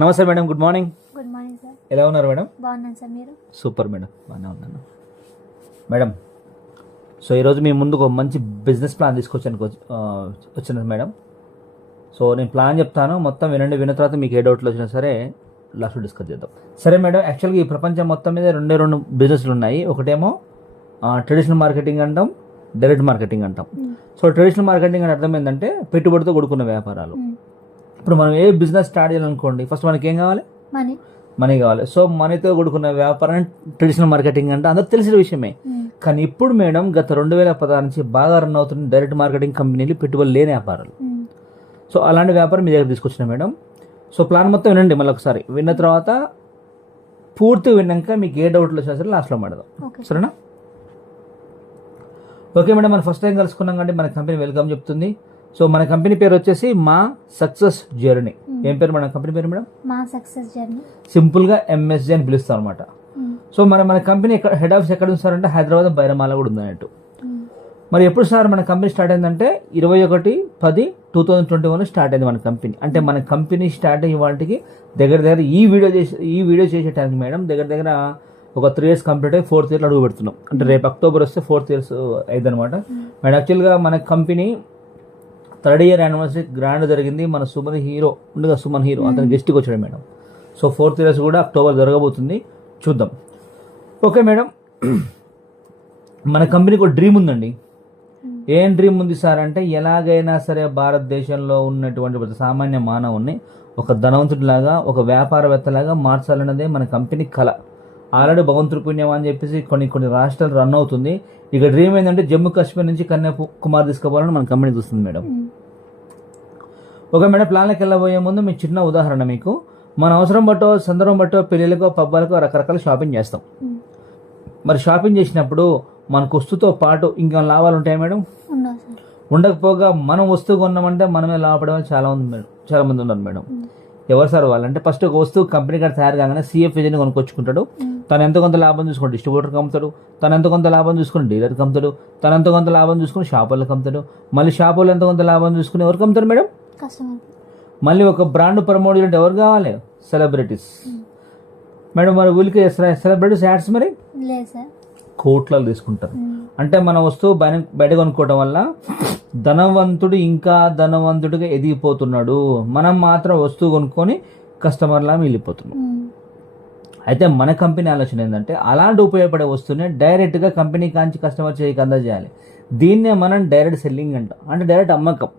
నమస్తే madam, good morning. Good morning sir. ఎలా ఉన్నారు మేడం? బాగున్నాను సార్, మీరు? సూపర్ మేడం, బాగానే ఉన్నాను మేడం. సో ఈరోజు మీ ముందుకు ఒక మంచి బిజినెస్ ప్లాన్ తీసుకొచ్చాను వచ్చినది మేడం. సో నేను ప్లాన్ చెప్తాను, మొత్తం వినండి. విన్న తర్వాత మీకు ఏ డౌట్లు వచ్చినా సరే లాస్ట్ డిస్కస్ చేద్దాం. సరే మేడం, యాక్చువల్గా ఈ ప్రపంచం మొత్తం మీద రెండు బిజినెస్లు ఉన్నాయి. ఒకటేమో ట్రెడిషనల్ మార్కెటింగ్ అంటాం, డైరెక్ట్ మార్కెటింగ్ అంటాం. సో ట్రెడిషనల్ మార్కెటింగ్ అంటే అర్థం ఏంటంటే పెట్టుబడితో కూడుకున్న వ్యాపారాలు. ఇప్పుడు మనం ఏ బిజినెస్ స్టార్ట్ చేయాలనుకోండి, ఫస్ట్ మనకి ఏం కావాలి? మనీ కావాలి. సో మనీతో కూడుకున్న వ్యాపారం ట్రెడిషనల్ మార్కెటింగ్ అంటే అందరికి తెలిసిన విషయమే. కానీ ఇప్పుడు మేడం గత 2016 నుంచి బాగా రన్ అవుతున్న డైరెక్ట్ మార్కెటింగ్ కంపెనీలు పెట్టుబడి లేని వ్యాపారాలు. సో అలాంటి వ్యాపారం మీ దగ్గర తీసుకొచ్చిన మేడం. సో ప్లాన్ మొత్తం వినండి మళ్ళీ ఒకసారి. విన్న తర్వాత పూర్తి విన్నాక మీకు ఏ డౌట్లు వచ్చినా సరే లాస్ట్లో మాడదాం, సరేనా? ఓకే మేడం, మనం ఫస్ట్ టైం కలుసుకున్నాం కాబట్టి మన కంపెనీ వెల్కమ్ చెప్తుంది. సో మన కంపెనీ పేరు వచ్చేసి మా సక్సెస్ జర్నీ. ఏం పేరు మన కంపెనీ పేరు మేడం? మా సక్సెస్ జర్నీ. సింపుల్గా MSG అని పిలుస్తాం అనమాట. సో మన కంపెనీ హెడ్ ఆఫీస్ ఎక్కడ ఉంది సార్ అంటే హైదరాబాద్ బైరమాల కూడా ఉంది అన్నట్టు. మరి ఎప్పుడు సార్ మన కంపెనీ స్టార్ట్ అయిందంటే 21/10/2021 స్టార్ట్ అయింది మన కంపెనీ. అంటే మన కంపెనీ స్టార్ట్ అయ్యే వాటికి దగ్గర ఈ వీడియో చేసే టైంకి మేడం దగ్గర ఒక 3 years కంప్లీట్ అయ్యి 4th year అడుగు పెడుతున్నాం. అంటే రేపు అక్టోబర్ వస్తే 4th year అయింది అనమాట. మేడం యాక్చువల్గా మన company 3rd year anniversary grand జరిగింది. మన సుమన్ హీరో అతను గెస్ట్కి వచ్చాడు మేడం. సో 4th year కూడా అక్టోబర్ జరగబోతుంది, చూద్దాం. ఓకే మేడం, మన కంపెనీకి ఒక డ్రీమ్ ఉందండి. ఏం డ్రీమ్ ఉంది సార్ అంటే ఎలాగైనా సరే భారతదేశంలో ఉన్నటువంటి ప్రతి సామాన్య మానవుని ఒక ధనవంతుడిలాగా, ఒక వ్యాపారవేత్తలాగా మార్చాలన్నదే మన కంపెనీ కళ. ఆల్రెడీ భగవంతుడి పుణ్యం అని చెప్పేసి కొన్ని రాష్ట్రాలు రన్ అవుతుంది. ఇక డ్రీమ్ ఏంటంటే జమ్మూ కాశ్మీర్ నుంచి కన్యాకుమారి తీసుకుపోవాలని మన కంపెనీ చూస్తుంది మేడం. ఓకే మేడం, ప్లాన్లోకి వెళ్ళబోయే ముందు మీ చిన్న ఉదాహరణ మీకు. మన అవసరం బట్టో సందర్భం బట్టో పెళ్ళిళ్ళకో పబ్బాలకో రకరకాల షాపింగ్ చేస్తాం. మరి షాపింగ్ చేసినప్పుడు మన వస్తువుతో పాటు ఇంకా లాభాలు ఉంటాయి మేడం? ఉండకపోగా మనం వస్తువు కొన్నామంటే మనమే లాభపడే వాళ్ళు చాలా మంది ఉన్నారు మేడం. ఎవరు సార్ వాళ్ళంటే ఫస్ట్ ఒక వస్తువు కంపెనీ కాడ తయారు కాగానే CF ఏజెంట్ కొనుక్కొచ్చుకుంటాడు. తను ఎంత కొంత లాభం చూసుకుని డిస్ట్రిబ్యూటర్కి అమ్ముతాడు, తను ఎంత కొంత లాభం చూసుకుని డీలర్కి అమ్ముతాడు, తను ఎంత కొంత లాభం చూసుకుని షాపులకు అమ్ముతాడు, మళ్ళీ షాపులు ఎంత కొంత లాభం చూసుకుని ఎవరికి అమ్ముతారు మేడం? మళ్ళీ ఒక బ్రాండ్ ప్రమోట్ చేయాలంటే ఎవరు కావాలి? Celebrities madam. మరి ఊరికి సెలబ్రిటీస్ యాడ్స్ మరి కోట్లలో తీసుకుంటారు. అంటే మన వస్తువు బయట కొనుక్కోవడం వల్ల ధనవంతుడు ఇంకా ధనవంతుడిగా ఎదిగిపోతున్నాడు, మనం మాత్రం వస్తువు కొనుక్కొని కస్టమర్లా మిగిలిపోతున్నాం. అయితే మన కంపెనీ ఆలోచన ఏంటంటే అలాంటి ఉపయోగపడే వస్తువునే డైరెక్ట్గా కంపెనీ కాంచి కస్టమర్ చేయకి అందజేయాలి. దీన్నే మనం డైరెక్ట్ సెల్లింగ్ అంటాం, అంటే డైరెక్ట్ అమ్మకం.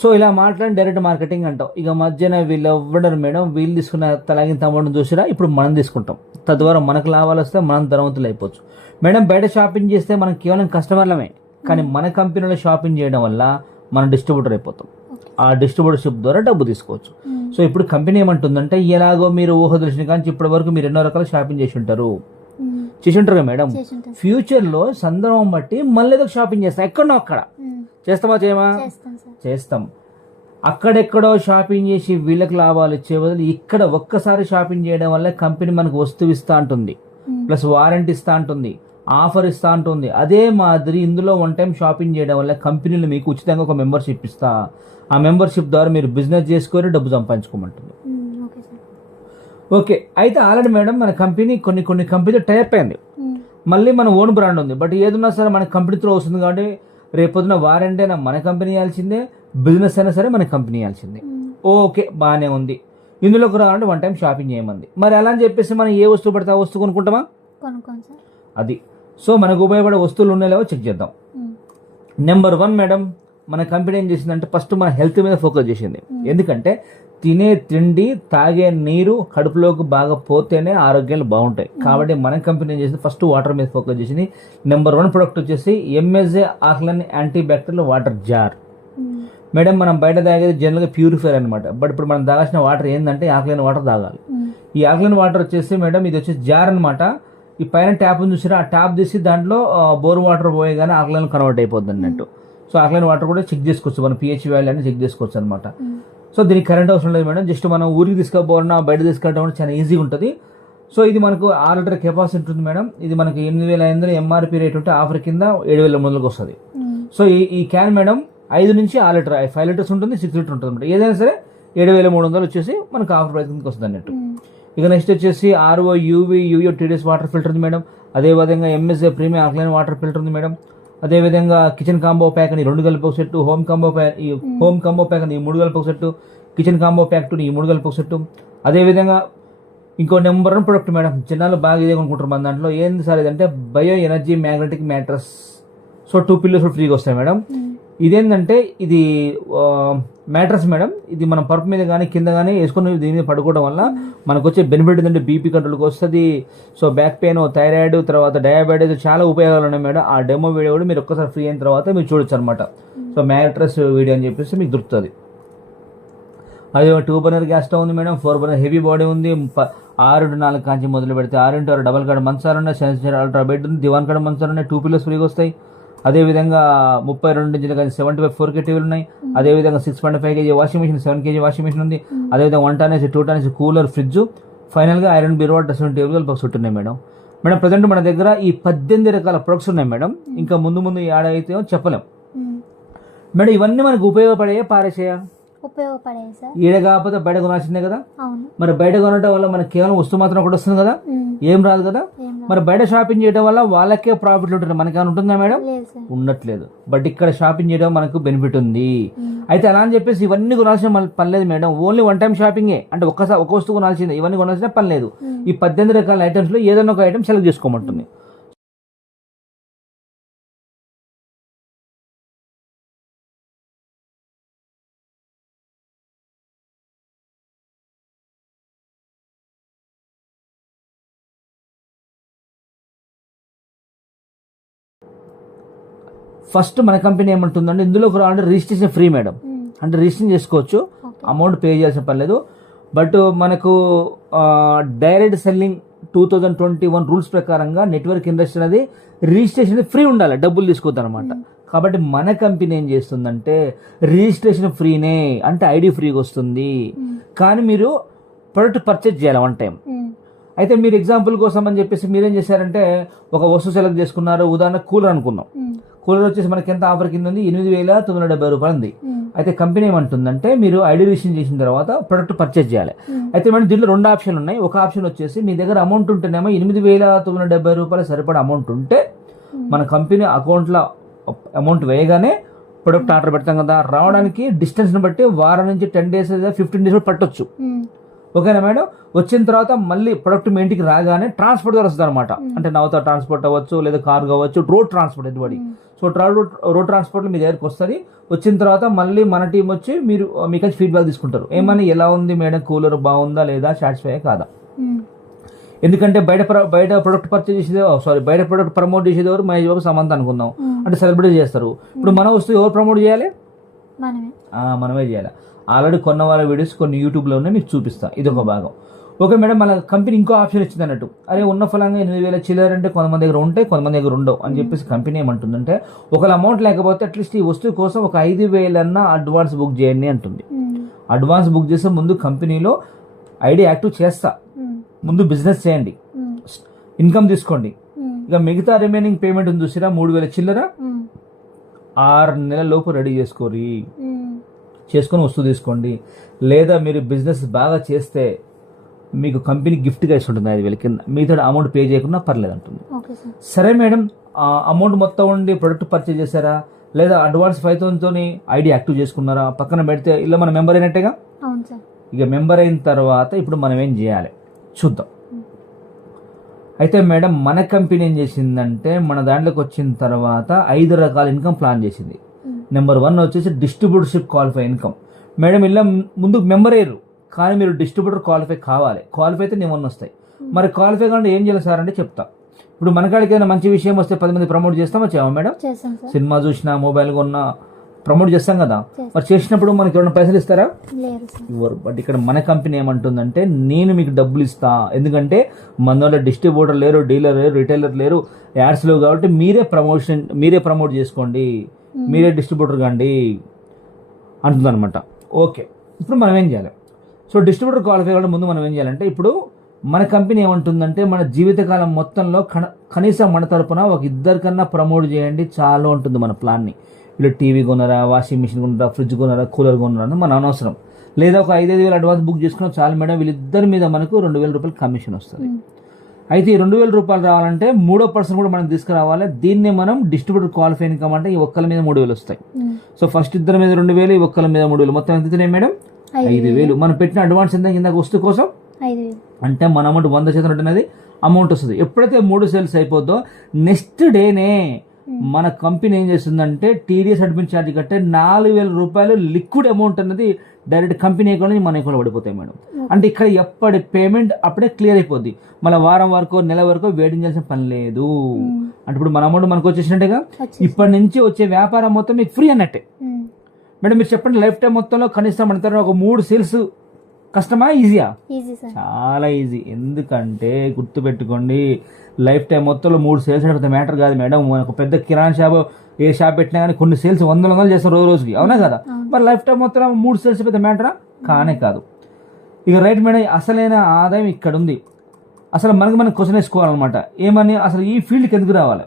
సో ఇలా మాట్లాడి డైరెక్ట్ మార్కెటింగ్ అంటాం. ఇక మధ్యన వీళ్ళు ఇవ్వడం మేడం, వీళ్ళు తీసుకున్న తలాగిన తమ్ముడిని చూసిరా ఇప్పుడు మనం తీసుకుంటాం. తద్వారా మనకు లాభాలు వస్తే మనం ధనవంతులు అయిపోవచ్చు మేడం. బయట షాపింగ్ చేస్తే మనం కేవలం కస్టమర్లమే, కానీ మన కంపెనీలో షాపింగ్ చేయడం వల్ల మనం డిస్ట్రిబ్యూటర్ అయిపోతాం. ఆ డిస్ట్రిబ్యూటర్షిప్ ద్వారా డబ్బు తీసుకోవచ్చు. సో ఇప్పుడు కంపెనీ ఏమంటుందంటే ఎలాగో మీరు ఊహ తెలిసిన కానీ ఇప్పటి వరకు మీరు ఎన్నో రకాల షాపింగ్ చేసి ఉంటారు కదా మేడం. ఫ్యూచర్లో సందర్భం బట్టి మళ్ళీ ఏదో షాపింగ్ చేస్తాం, ఎక్కడో అక్కడ చేస్తామా చేయమా? చేస్తాం. అక్కడెక్కడో షాపింగ్ చేసి వీళ్ళకి లాభాలు ఇచ్చే బదులు ఇక్కడ ఒక్కసారి షాపింగ్ చేయడం వల్ల కంపెనీ మనకు వస్తువు ఇస్తా ఉంటుంది, ప్లస్ వారంటీ ఇస్తా ఉంటుంది, ఆఫర్ ఇస్తా ఉంటుంది. అదే మాదిరి ఇందులో 1 time షాపింగ్ చేయడం వల్ల కంపెనీలు మీకు ఉచితంగా ఒక మెంబర్షిప్ ఇస్తా, ఆ మెంబర్షిప్ ద్వారా మీరు బిజినెస్ చేసుకొని డబ్బు సంపాదించుకోమంటుంది. ఓకే, అయితే ఆల్రెడీ మేడం మన కంపెనీ కొన్ని కంపెనీలు టైప్ అయింది. మళ్ళీ మన ఓన్ బ్రాండ్ ఉంది. బట్ ఏదున్నా సరే మన కంపెనీతో వస్తుంది కాబట్టి రేపొద్దున వారంటీ అయినా మన కంపెనీ ఇవ్వాల్సిందే, బిజినెస్ అయినా సరే మన కంపెనీ ఇవ్వాల్సిందే. ఓకే, బాగానే ఉంది. ఇందులోకి రావాలంటే 1 time షాపింగ్ చేయమంది. మరి అలా అని చెప్పేసి మనం ఏ వస్తువు పడితే ఆ వస్తువు కొనుక్కుంటామా? అది. సో మనకు ఉపయోగపడే వస్తువులు ఉన్నాయో చెక్ చేద్దాం. నెంబర్ 1 మేడం, మన కంపెనీ ఏం చేసిందంటే ఫస్ట్ మన హెల్త్ మీద ఫోకస్ చేసింది. ఎందుకంటే తినే తిండి తాగే నీరు కడుపులోకి బాగా పోతేనే ఆరోగ్యాలు బాగుంటాయి. కాబట్టి మన కంపెనీ ఏం చేసింది ఫస్ట్ వాటర్ మీద ఫోకస్ చేసింది. నెంబర్ 1 ప్రొడక్ట్ వచ్చేసి MSG ఆక్లాన్ anti bacterial water jar. Madam మనం బయట తాగేది జనరల్గా ప్యూరిఫైర్ అనమాట. బట్ ఇప్పుడు మనం తాగాల్సిన వాటర్ ఏంటంటే ఆక్లాన్ వాటర్ తాగాలి. ఈ ఆక్లాన్ వాటర్ వచ్చేసి మేడం ఇది వచ్చేసి జార్ అనమాట. ఈ పైన ట్యాప్ చూసినా ఆ ట్యాప్ తీసి దాంట్లో బోర్ వాటర్ పోయేగానే ఆక్లాన్ కన్వర్ట్ అయిపోద్ది అన్నట్టు. సో ఆక్లాన్ వాటర్ కూడా చెక్ చేసుకోవచ్చు, మన pH వాల్యూ అని చెక్ చేసుకోవచ్చు అనమాట. సో దీనికి కరెంట్ అవసరం లేదు మేడం. జస్ట్ మనం ఊరికి తీసుకుపోవాలన్నా బయట తీసుకెళ్ళడం చాలా ఈజీగా ఉంటుంది. సో ఇది మనకు 6 లీటర్ కెపాసిటీ ఉంటుంది మేడం. ఇది మనకి 8,500 MRP రేట్ ఉంటే ఆఫర్ కింద 7,300 వస్తుంది. సో ఈ క్యాన్ మేడం 5 నుంచి 6 లీటర్, 5 లీటర్స్ ఉంటుంది, 6 లీటర్ ఉంటుంది. ఏదైనా సరే 7,300 వచ్చేసి మనకు ఆఫర్ ప్రైస్ కిందకి వస్తుంది అన్నట్టు. ఇక నెక్స్ట్ వచ్చేసి ఆర్ఓ యూయో టీడీఎస్ వాటర్ ఫిల్టర్ ఉంది మేడం. అదేవిధంగా MSA premium alkaline water filter ఉంది మేడం. అదేవిధంగా కిచెన్ కాంబో ప్యాక్ అని 2 కలిపి ఒక సెట్, హోమ్ కాంబో ప్యాక్ అని 3 కలిపి ఒక సెట్, కిచెన్ కాంబో ప్యాక్ 2 3 కలిపి ఒక సెట్. అదేవిధంగా ఇంకో నెంబర్ 1 ప్రొడక్ట్ మేడం, జనాలు బాగా ఇదే కొనుక్కుంటారు మన దాంట్లో. ఏంది సార్ ఇదంటే bio energy magnetic mattress. So 2 pillows ఫ్రీగా వస్తాయి మేడం. ఇదేంటంటే ఇది మ్యాట్రస్ మేడం. ఇది మనం పరుపు మీద కానీ కింద కానీ వేసుకొని దీని మీద పడుకోవడం వల్ల మనకు వచ్చే బెనిఫిట్ ఏంటంటే బీపీ కంట్రోల్కి వస్తుంది. సో బ్యాక్ పెయిన్, థైరాయిడ్, తర్వాత డయాబెటీస్ చాలా ఉపయోగాలు ఉన్నాయి మేడం. ఆ డెమో వీడియో కూడా మీరు ఒక్కసారి ఫ్రీ అయిన తర్వాత మీరు చూడొచ్చు అనమాట. సో మ్యాట్రస్ వీడియో అని చెప్పేసి మీకు దొరుకుతుంది. అదే 2 బర్నర్ గ్యాస్ స్టవ్ ఉంది మేడం. 4 బర్నర్ హెవీ బాడీ ఉంది. 6-4 కాంచి మొదలు పెడితే 6x6 డబల్ కార్డ్ మంచాలు ఉన్నాయి. సెన్సిటర్ అల్ట్రా బెడ్ ఉంది. దివాన్ కార్డ్ మంచాలు ఉన్నాయి. 2 పిల్లోస్ ఫ్రీగా వస్తాయి. అదేవిధంగా 32 ఇంచుల కానీ 75 4K టీవీలు ఉన్నాయి. అదేవిధంగా 6.5 kg washing machine, 7 kg washing machine ఉంది. అదేవిధంగా 1 ton 2 ton కూలర్, ఫ్రిడ్జ్, ఫైనల్గా iron bureau, dressing table box ఉన్నాయి మేడం. ప్రజెంట్ మన దగ్గర ఈ 18 రకాల ప్రొడక్ట్స్ ఉన్నాయి మేడం. ఇంకా ముందు యాడ్ అయితే చెప్పలేం మేడం. ఇవన్నీ మనకు ఉపయోగపడే పారేసేయా ఉపయోగపడే సార్. ఈడ కాకపోతే బయట కొనాల్సిందే కదా. అవును. మరి బయట కొనడం వల్ల మనకి కేవలం వస్తువు మాత్రం ఒకటి వస్తుంది కదా, ఏం రాదు కదా. మరి బయట షాపింగ్ చేయడం వల్ల వాళ్ళకే ప్రాఫిట్ ఉంటుంది, మనకేమైనా ఉంటుందా మేడం? ఉండట్లేదు. బట్ ఇక్కడ షాపింగ్ చేయడం మనకు బెనిఫిట్ ఉంది. అయితే అలా అని చెప్పేసి ఇవన్నీ కొనాల్సిన పని లేదు మేడం. ఓన్లీ 1 టైం షాపింగే, అంటే ఒక వస్తువు కొనాల్సిందే. ఇవన్నీ కొనాల్సిన పని లేదు. ఈ 18 రకాల ఐటమ్స్ లో ఏదైనా ఒక ఐటమ్ సెలెక్ట్ చేసుకోమంటుంది. ఫస్ట్ మన కంపెనీ ఏమంటుందంటే ఇందులో ఆల్రెడీ రిజిస్ట్రేషన్ ఫ్రీ మేడం. అంటే రిజిస్ట్రేషన్ చేసుకోవచ్చు, అమౌంట్ పే చేయాల్సిన పర్లేదు. బట్ మనకు డైరెక్ట్ సెల్లింగ్ 2021 రూల్స్ ప్రకారంగా నెట్వర్క్ ఇండస్ట్రీ అనేది రిజిస్ట్రేషన్ ఫ్రీ ఉండాలి, డబ్బులు తీసుకోవద్దు అనమాట. కాబట్టి మన కంపెనీ ఏం చేస్తుందంటే రిజిస్ట్రేషన్ ఫ్రీనే, అంటే ఐడి ఫ్రీగా వస్తుంది. కానీ మీరు ప్రొడక్ట్ పర్చేజ్ చేయాలి 1 టైం. అయితే మీరు ఎగ్జాంపుల్ కోసం అని చెప్పేసి మీరేం చేశారంటే ఒక వస్తువు సెలెక్ట్ చేసుకున్నారు. ఉదాహరణ కూలర్ అనుకున్నాం. కూలర్ వచ్చేసి మనకి ఎంత ఆఫర్ కింద ఉంది, 8,970 రూపాయలు ఉంది. అయితే కంపెనీ ఏమంటుందంటే మీరు ఐడి రిజిస్ట్రేషన్ చేసిన తర్వాత ప్రొడక్ట్ పర్చేజ్ చేయాలి. అయితే మనం దీంట్లో 2 ఆప్షన్లు ఉన్నాయి. ఒక ఆప్షన్ వచ్చేసి మీ దగ్గర అమౌంట్ ఉంటేనేమో 8,970 రూపాయలు సరిపడా అమౌంట్ ఉంటే మన కంపెనీ అకౌంట్లో అమౌంట్ వేయగానే ప్రొడక్ట్ ఆర్డర్ పెడతాం కదా. రావడానికి డిస్టెన్స్ ని బట్టి వారం నుంచి 10 days 15 days పట్టొచ్చు. ఓకేనా మేడం? వచ్చిన తర్వాత మళ్ళీ ప్రొడక్ట్ మీ ఇంటికి రాగానే ట్రాన్స్పోర్ట్ ద్వారా వస్తుంది అనమాట. అంటే నవత ట్రాన్స్పోర్ట్ అవ్వచ్చు, లేదా కార్ కావచ్చు, రోడ్ ట్రాన్స్పోర్ట్ ఎదుబడి. సో రోడ్ ట్రాన్స్పోర్ట్ మీ దగ్గరికి వస్తుంది. వచ్చిన తర్వాత మళ్ళీ మన టీం వచ్చి మీరు మీకు ఫీడ్బ్యాక్ తీసుకుంటారు. ఏమని, ఎలా ఉంది మేడం, కూలర్ బాగుందా లేదా, సాటిస్ఫై కాదా. ఎందుకంటే బయట ప్రొడక్ట్ పర్చేజ్ చేసేది, బయట ప్రొడక్ట్ ప్రమోట్ చేసేది ఎవరు, మహేష్ బాబు, సమంత అనుకుందాం. అంటే సెలబ్రేట్ చేస్తారు. ఇప్పుడు మన వస్తువు ఎవరు ప్రమోట్ చేయాలి? మనమే చేయాలి. ఆల్రెడీ కొన్న వాళ్ళ వీడియోస్ కొన్ని యూట్యూబ్లో ఉన్నాయి, మీకు చూపిస్తా. ఇది ఒక భాగం. ఓకే మేడం, మన కంపెనీ ఇంకో ఆప్షన్ ఇచ్చింది అన్నట్టు. అరే ఉన్న ఫలంగా 8,000 చిల్లర అంటే కొంతమంది దగ్గర ఉంటాయి, కొంతమంది దగ్గర ఉండవు అని చెప్పేసి కంపెనీ ఏమంటుందంటే ఒకవేళ అమౌంట్ లేకపోతే అట్లీస్ట్ ఈ వస్తువు కోసం ఒక 5,000 అడ్వాన్స్ బుక్ చేయండి అంటుంది. అడ్వాన్స్ బుక్ చేస్తే ముందు కంపెనీలో ఐడి యాక్టివ్ చేస్తా, ముందు బిజినెస్ చేయండి, ఇన్కమ్ తీసుకోండి. ఇక మిగతా రిమైనింగ్ పేమెంట్ ఉంది చూసిరా 3,000 చిల్లర, 6 నెలల లోపు రెడీ చేసుకొని వస్తువు తీసుకోండి. లేదా మీరు బిజినెస్ బాగా చేస్తే మీకు కంపెనీ గిఫ్ట్గా ఇస్తుంటుంది 5,000 కింద. మిగతా అమౌంట్ పే చేయకుండా పర్లేదు అంటుంది. సరే మేడం, అమౌంట్ మొత్తం ఉండి ప్రొడక్ట్ పర్చేజ్ చేశారా, లేదా అడ్వాన్స్ 5,000తో ఐడి యాక్టివ్ చేసుకున్నారా, పక్కన పెడితే ఇలా మన మెంబర్ అయినట్టేగా. ఇక మెంబర్ అయిన తర్వాత ఇప్పుడు మనం ఏం చేయాలి చూద్దాం. అయితే మేడం మన కంపెనీ ఏం చేసిందంటే మన దాంట్లోకి వచ్చిన తర్వాత 5 రకాల ఇన్కమ్ ప్లాన్ చేసింది. నెంబర్ 1 వచ్చేసి డిస్ట్రిబ్యూటర్షిప్ క్వాలిఫై ఇన్కమ్. మేడం ఇలా ముందు మెంబర్ అయ్యారు, కానీ మీరు డిస్ట్రిబ్యూటర్ క్వాలిఫై కావాలి. క్వాలిఫై అయితే నేను వస్తాయి. మరి క్వాలిఫై కావాలంటే ఏం చేయాలి సార్ అంటే చెప్తా. ఇప్పుడు మనకాడికి ఏదైనా మంచి విషయం వస్తే 10 మంది ప్రమోట్ చేస్తామా చేయమా మేడం? సినిమా చూసినా, మొబైల్ కొన్నా ప్రమోట్ చేస్తాం కదా. మరి చేసినప్పుడు మనకి ఎవరైనా పైసలు ఇస్తారా? ఇవ్వరు. బట్ ఇక్కడ మన కంపెనీ ఏమంటుందంటే నేను మీకు డబ్బులు ఇస్తా. ఎందుకంటే మన దగ్గర డిస్ట్రిబ్యూటర్ లేరు, డీలర్ లేరు, రిటైలర్ లేరు, యాడ్స్ లేవు. కాబట్టి మీరే ప్రమోట్ చేసుకోండి, మీరే డిస్ట్రిబ్యూటర్ కాండి అంటుందన్నమాట. ఓకే, ఇప్పుడు మనం ఏం చేయాలి? సో డిస్ట్రిబ్యూటర్ క్వాలిఫై కావడం ముందు మనం ఏం చేయాలంటే ఇప్పుడు మన కంపెనీ ఏమంటుందంటే మన జీవితకాలం మొత్తంలో కనీసం మన తరపున ఒక 2 కన్నా ప్రమోట్ చేయండి చాలు ఉంటుంది మన ప్లాన్ని. వీళ్ళు టీవీ కొనరా, వాషింగ్ మిషన్ కొనరా, ఫ్రిడ్జ్ కొనరా, కూలర్ కొనరా అని మన అనవసరం. లేదా ఒక 5,000 అడ్వాన్స్ బుక్ చేసుకున్నా చాలు మేడం, వీళ్ళిద్దరి మీద మనకు 2,000 రూపాయలు కమిషన్ వస్తుంది. అయితే ఈ 2,000 రూపాయలు రావాలంటే మూడో పర్సన్ కూడా మనం తీసుకురావాలి. దీన్ని మనం డిస్ట్రిబ్యూటర్ క్వాలిఫై ఇన్కమ్ అంటే ఈ ఒక్కల మీద 3,000 వస్తాయి. సో ఫస్ట్ ఇద్దరి మీద 2,000, ఈ ఒక్కల మీద 3,000, మొత్తం ఎంత అవుతున్నాయి మేడం? 5,000. మనం పెట్టిన అడ్వాన్స్ ఎంత కింద వస్తువు కోసం 5,000 అంటే మన అమౌంట్ 100% ఉంటున్నది అమౌంట్ వస్తుంది. ఎప్పుడైతే 3 సేల్స్ అయిపోద్దో నెక్స్ట్ డేనే మన కంపెనీ ఏం చేస్తుందంటే టీడీఎస్ అడ్మిన్ ఛార్జ్ కట్టే 4,000 రూపాయలు లిక్విడ్ అమౌంట్ అన్నది డైరెక్ట్ కంపెనీ అకౌంట్ నుంచి మన అకౌంట్ పడిపోతాయి మేడం. అంటే ఇక్కడ ఎప్పటి పేమెంట్ అప్పుడే క్లియర్ అయిపోద్ది. మళ్ళీ వారం వరకు నెల వరకు వెయిటింగ్ చేయాల్సిన పని లేదు. అంటే ఇప్పుడు మన అమౌంట్ మనకు వచ్చేసినట్టుగా ఇప్పటి నుంచి వచ్చే వ్యాపారం మొత్తం మీకు ఫ్రీ అన్నట్టే మేడం. మీరు చెప్పండి, లైఫ్ టైం మొత్తంలో కనీసం అంటారు ఒక 3 సేల్స్ కష్టమా ఈజీయా? చాలా ఈజీ. ఎందుకంటే గుర్తుపెట్టుకోండి, లైఫ్ టైం మొత్తంలో 3 సేల్స్ అంటే మ్యాటర్ కాదు మేడం. ఒక పెద్ద కిరాణా షాప్ ఏ షాప్ పెట్టినా కానీ కొన్ని సేల్స్ వందలు చేస్తారు రోజుకి, అవునా కదా? మరి లైఫ్ టైం మొత్తం 3 సేల్స్ పెద్ద మ్యాటరా? కానే కాదు. ఇక రైట్ మేడం, అసలైన ఆదాయం ఇక్కడ ఉంది. అసలు మనం క్వశ్చన్ వేసుకోవాలన్నమాట, ఏమని అసలు ఈ ఫీల్డ్కి ఎందుకు రావాలి?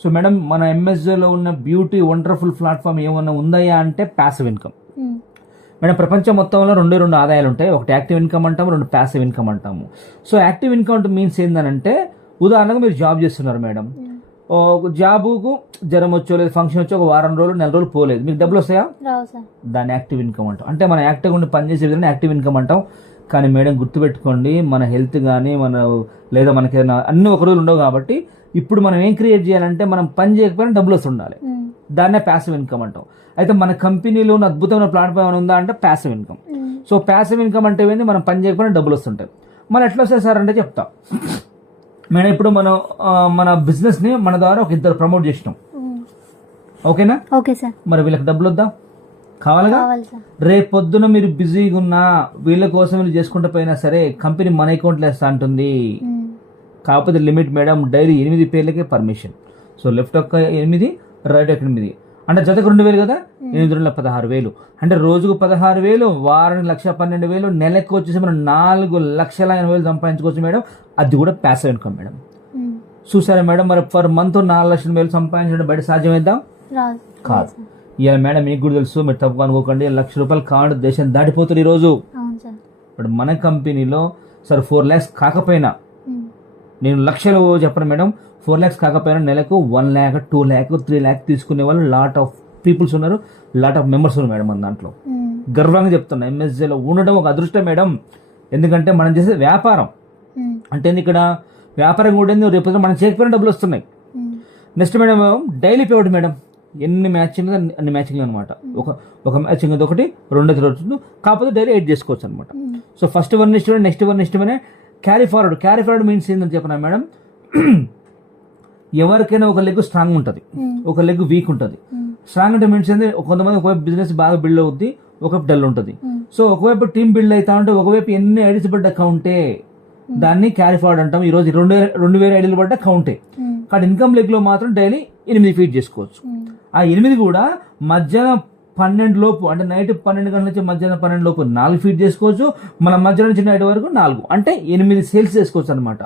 సో మేడం, మన ఎంఎస్జేలో ఉన్న బ్యూటీ వండర్ఫుల్ ప్లాట్ఫామ్ ఏమన్నా ఉందయ్యా అంటే ప్యాసివ్ ఇన్కమ్ మేడం. ప్రపంచం మొత్తంలో 2 ఆదాయాలు ఉంటాయి. ఒకటి యాక్టివ్ ఇన్కమ్ అంటాము, 2 ప్యాసివ్ ఇన్కమ్ అంటాము. సో యాక్టివ్ ఇన్కమ్ మీన్స్ ఏంటంటే ఉదాహరణకు మీరు జాబ్ చేస్తున్నారు మేడం, జాబుకు జ్వరం వచ్చో లేదు ఫంక్షన్ వచ్చి ఒక వారం రోజులు 4 రోజులు పోలేదు, మీకు డబ్బులు వస్తాయా? దాన్ని యాక్టివ్ ఇన్కమ్ అంటాం. అంటే మనం యాక్టివ్గా ఉండి పనిచేసే విధానం యాక్టివ్ ఇన్కమ్ అంటాం. కానీ మేడం గుర్తుపెట్టుకోండి, మన హెల్త్ కానీ లేదా మనకి ఏదైనా అన్ని ఒక రోజు ఉండవు. కాబట్టి ఇప్పుడు మనం ఏం క్రియేట్ చేయాలంటే మనం పని చేయకపోయినా డబ్బులు వస్తుండాలి, దాన్నే ప్యాసివ్ ఇన్కమ్ అంటాం. అయితే మన కంపెనీలో ఉన్న అద్భుతమైన ప్లాట్ఫామ్ ఉందా అంటే passive income. So passive income అంటే ఏంది? మనం పని చేయకపోయినా డబ్బులు వస్తుంటాయి. మనం ఎట్లా వస్తాయి సార్ అంటే చెప్తాం మేడం. ఇప్పుడు మనం మన బిజినెస్ ని మన ద్వారా ఒక 2 ప్రమోట్ చేసినాం, ఓకేనా? Okay sir. మరి వీళ్ళకి డబ్బులు వద్దా? కావాలిగా. రేపు పొద్దున మీరు బిజీగా ఉన్నా వీళ్ళ కోసం వీళ్ళు చేసుకుంటూ పోయినా సరే కంపెనీ మన అకౌంట్లో వేస్తా అంటుంది. కాకపోతే లిమిట్ మేడం, డైలీ 8 పేర్లకే పర్మిషన్. సో లెఫ్ట్ ఒక 8, రైట్ ఒక 8, అంటే జతకు 2,000 కదా, 8 16,000. అంటే రోజుకు 16,000, వారానికి 1,12,000, నెలకు వచ్చేసి మనం 4,80,000 సంపాదించుకోవచ్చు మేడం. అది కూడా ప్యాసివ్ ఇన్కమ్ మేడం. చూసారా మేడం? మరి పర్ మంత్ 4,00,000 సంపాదించడం బయట సాధ్యమేద్దాం? కాదు. ఇలా మేడం మీకు కూడా తెలుసు, మీరు తప్పు అనుకోకండి, 1,00,000 రూపాయలు కావాలి దేశం దాటిపోతుంది ఈరోజు. ఇప్పుడు మన కంపెనీలో సార్ 4 lakhs కాకపోయినా, నేను లక్షలు చెప్పను మేడం, 4 lakhs కాకపోయినా నెలకు 1 lakh, 2 lakh, 3 lakh తీసుకునే వాళ్ళు లాట్ ఆఫ్ పీపుల్స్ ఉన్నారు, లాట్ ఆఫ్ మెంబర్స్ ఉన్నారు మేడం. మన దాంట్లో గర్వంగా చెప్తున్నా, ఎంఎస్జేలో ఉండడం ఒక అదృష్టం మేడం. ఎందుకంటే మనం చేసే వ్యాపారం అంటే ఇక్కడ వ్యాపారం కూడా రేపు మనం చేయకపోయినా డబ్బులు వస్తున్నాయి. Next madam daily payment madam. ఎన్ని మ్యాచింగ్ అన్ని మ్యాచింగ్ అనమాట. ఒక మ్యాచింగ్ ఒకటి 2 రోజులు కాకపోతే డైలీ 8 చేసుకోవచ్చు అనమాట. So first 1:1, next 1:1 carry forward. Carry forward means ఏంటని చెప్పినా మేడం, ఎవరికైనా ఒక లెగ్ స్ట్రాంగ్ ఉంటుంది, ఒక లెగ్ వీక్ ఉంటుంది. స్ట్రాంగ్ అంటే మీన్స్ ఏంటి, కొంతమంది ఒకవైపు బిజినెస్ బాగా బిల్డ్ అవుద్ది, ఒకవైపు డల్ ఉంటుంది. సో ఒకవైపు టీం బిల్డ్ అవుతా ఉంటే ఒకవైపు ఎన్ని ఐడీస్ పడ్డ కౌంటే, దాన్ని క్యారీ ఫార్వర్డ్ అంటాం. ఈ రోజు 2,000 ఐడీలు పడ్డ కౌంటే. కానీ ఇన్కమ్ లెగ్ లో మాత్రం డైలీ 8 ఫీడ్ చేసుకోవచ్చు. ఆ 8 కూడా మధ్యాహ్నం 12 లోపు, అంటే నైట్ 12 గంటల నుంచి మధ్యాహ్నం 12 లోపు 4 ఫీడ్ చేసుకోవచ్చు. మన మధ్యాహ్నం నుంచి నైట్ వరకు 4, అంటే 8 సేల్స్ చేసుకోవచ్చు అనమాట.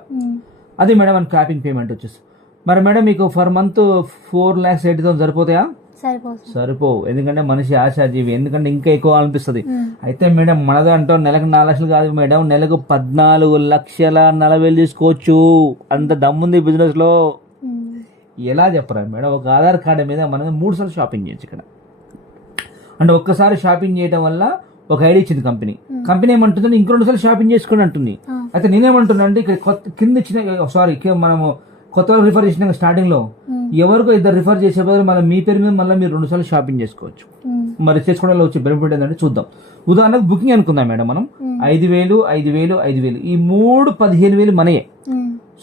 అది మేడం మన క్యాపింగ్ పేమెంట్ వచ్చేసి. మరి మేడం మీకు ఫర్ మంత్ 4,80,000 సరిపోతాయా? సరిపోవు. ఎందుకంటే మనిషి ఆశాజీవి, ఎందుకంటే ఇంకా ఎక్కువ అనిపిస్తుంది. అయితే మేడం మనదో అంటాం నెలకు 4 లక్షలు కాదు మేడం, నెలకు 14,40,000 తీసుకోవచ్చు. అంత దమ్ముంది బిజినెస్ లో. ఎలా చెప్పరా మేడం? ఒక ఆధార్ కార్డు మీద మనం 3 సార్లు షాపింగ్ చేయొచ్చు ఇక్కడ. అంటే ఒక్కసారి షాపింగ్ చేయడం వల్ల ఒక ఐడి ఇచ్చింది కంపెనీ. కంపెనీ ఏమంటుంది, ఇంకో 2 సార్లు షాపింగ్ చేసుకుని అంటుంది. అయితే నేనేమంటున్నా అంటే ఇక్కడ కింద ఇచ్చిన మనము కొత్తగా రిఫర్ చేసిన స్టార్టింగ్ లో ఎవరికో 2 రిఫర్ చేసే బదులు మళ్ళీ మీ పేరు మీద మళ్ళీ మీరు 2 సార్లు షాపింగ్ చేసుకోవచ్చు. మరి చేసుకోవడంలో వచ్చే బెనిఫిట్ ఏంటంటే చూద్దాం. ఉదాహరణకు బుకింగ్ అనుకుందాం మేడం, మనం 5,000, 5,000, 5,000 ఈ 3 15,000 మనయే.